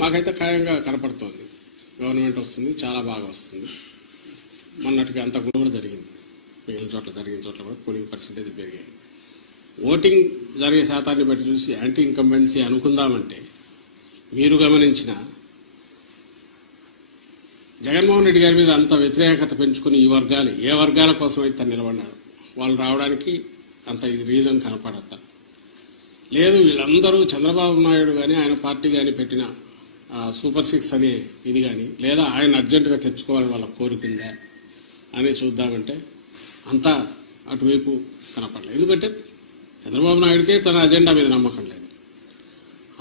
మాకైతే ఖాయంగా కనపడుతోంది. గవర్నమెంట్ వస్తుంది, చాలా బాగా వస్తుంది. మొన్నటికి అంత కూడా జరిగింది. మిగిలిన చోట్ల జరిగిన చోట్ల కూడా పోలింగ్ పర్సెంటేజ్ పెరిగాయి. ఓటింగ్ జరిగే శాతాన్ని బట్టి చూసి యాంటీ ఇన్కంబెన్సీ అనుకుందామంటే మీరు గమనించిన జగన్మోహన్ రెడ్డి గారి మీద అంత వ్యతిరేకత పెంచుకుని ఈ వర్గాలు ఏ వర్గాల కోసం అయితే నిలబడ్డాడు వాళ్ళు రావడానికి అంత ఇది రీజన్ కనపడతా లేదు. వీళ్ళందరూ చంద్రబాబు నాయుడు కానీ ఆయన పార్టీ కానీ పెట్టిన సూపర్ 6 అనే ఇది కానీ లేదా ఆయన అర్జెంటుగా తెచ్చుకోవాలని వాళ్ళ కోరికుందా అని చూద్దామంటే అంతా అటువైపు కనపడలేదు. ఎందుకంటే చంద్రబాబు నాయుడికే తన అజెండా మీద నమ్మకం లేదు.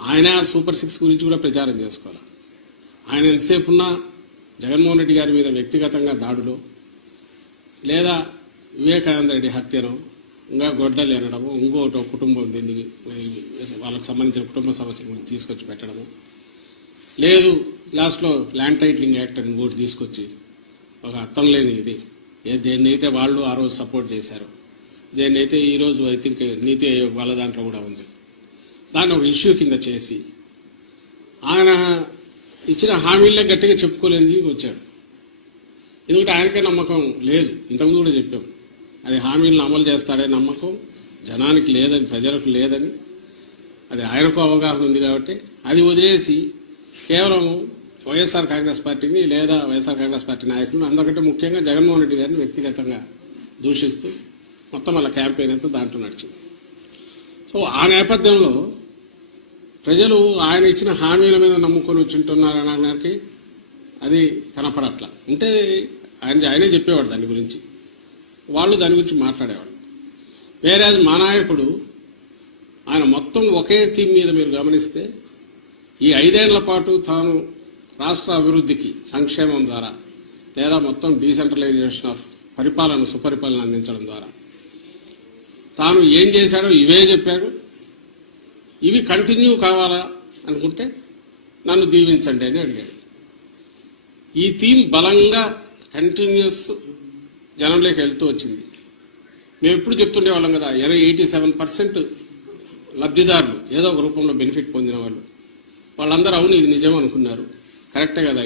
ఆయన సూపర్ 6 గురించి కూడా ప్రచారం చేసుకోవాలి. ఆయన ఎంతసేపు ఉన్నా జగన్మోహన్ రెడ్డి గారి మీద వ్యక్తిగతంగా దాడులు లేదా వివేకానంద రెడ్డి హత్యను ఇంకా గొడ్డలు అనడము, ఇంకోటి కుటుంబం దీన్ని వాళ్ళకి సంబంధించిన కుటుంబ సమస్యల గురించి తీసుకొచ్చి పెట్టడము, లేదు లాస్ట్లో ల్యాండ్ టైటిలింగ్ యాక్ట్ అని ఇంకోటి తీసుకొచ్చి ఒక అర్థం లేని ఇది దేన్నైతే వాళ్ళు ఆ రోజు సపోర్ట్ చేశారు, దేన్నైతే ఈరోజు ఐ థింక్ నీతి ఆయోగ్ వాళ్ళ దాంట్లో కూడా ఉంది, దాన్ని ఒక ఇష్యూ కింద చేసి ఆయన ఇచ్చిన హామీలనే గట్టిగా చెప్పుకోలేని వచ్చాడు. ఎందుకంటే ఆయనకే నమ్మకం లేదు. ఇంతకుముందు కూడా చెప్పాం, అది హామీలను అమలు చేస్తాడే నమ్మకం జనానికి లేదని, ప్రజలకు లేదని. అది ఆయనకు అవగాహన ఉంది కాబట్టి అది వదిలేసి కేవలం వైఎస్ఆర్ కాంగ్రెస్ పార్టీని లేదా వైఎస్ఆర్ కాంగ్రెస్ పార్టీ నాయకులను అందరికంటే ముఖ్యంగా జగన్మోహన్ రెడ్డి గారిని వ్యక్తిగతంగా దూషిస్తూ మొత్తం వాళ్ళ క్యాంపెయిన్ అంతా దాంట్లో నడిచింది. సో ఆ నేపథ్యంలో ప్రజలు ఆయన ఇచ్చిన హామీల మీద నమ్ముకొని వచ్చింటున్నారనడానికి అది కనపడట్లా. ఉంటే ఆయనే చెప్పేవాడు దాని గురించి, వాళ్ళు దాని గురించి మాట్లాడేవాడు. వేరే మా నాయకుడు ఆయన మొత్తం ఒకే థీమ్ మీద మీరు గమనిస్తే ఈ 5 ఏళ్ల పాటు తాను రాష్ట్ర అభివృద్ధికి సంక్షేమం ద్వారా లేదా మొత్తం డీసెంట్రలైజేషన్ ఆఫ్ పరిపాలన సుపరిపాలన అందించడం ద్వారా తాను ఏం చేశాడో ఇవే చెప్పాడు. ఇవి కంటిన్యూ కావాలా అనుకుంటే నన్ను దీవించండి అని అడిగాడు. ఈ థీమ్ బలంగా కంటిన్యూస్ జనంలోకి వెళ్తూ వచ్చింది. మేము ఎప్పుడు చెప్తుండేవాళ్ళం కదా, 87% లబ్ధిదారులు ఏదో ఒక రూపంలో బెనిఫిట్ పొందిన వాళ్ళందరూ అవును ఇది నిజం అనుకున్నారు. కరెక్టే కదా,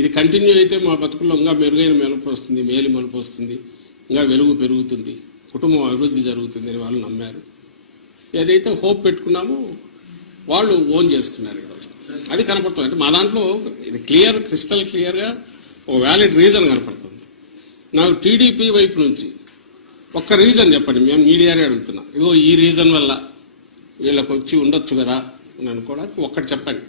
ఇది కంటిన్యూ అయితే మా బతుకుల్లో ఇంకా మెరుగైన మెలుపు వస్తుంది, మేలు మలుపు వస్తుంది, ఇంకా వెలుగు పెరుగుతుంది, కుటుంబం అభివృద్ధి జరుగుతుంది అని వాళ్ళు నమ్మారు. ఏదైతే హోప్ పెట్టుకున్నామో వాళ్ళు ఓన్ చేసుకున్నారు ఈరోజు. అది కనపడుతుంది. అంటే మా దాంట్లో ఇది క్రిస్టల్ క్లియర్గా ఒక వ్యాలిడ్ రీజన్ కనపడుతుంది. నాకు టీడీపీ వైపు నుంచి ఒక్క రీజన్ చెప్పండి, మేము మీడియానే అడుగుతున్నాం, ఇదిగో ఈ రీజన్ వల్ల వీళ్ళకి వచ్చి ఉండొచ్చు కదా అని అనుకోవడానికి ఒక్కటి చెప్పండి.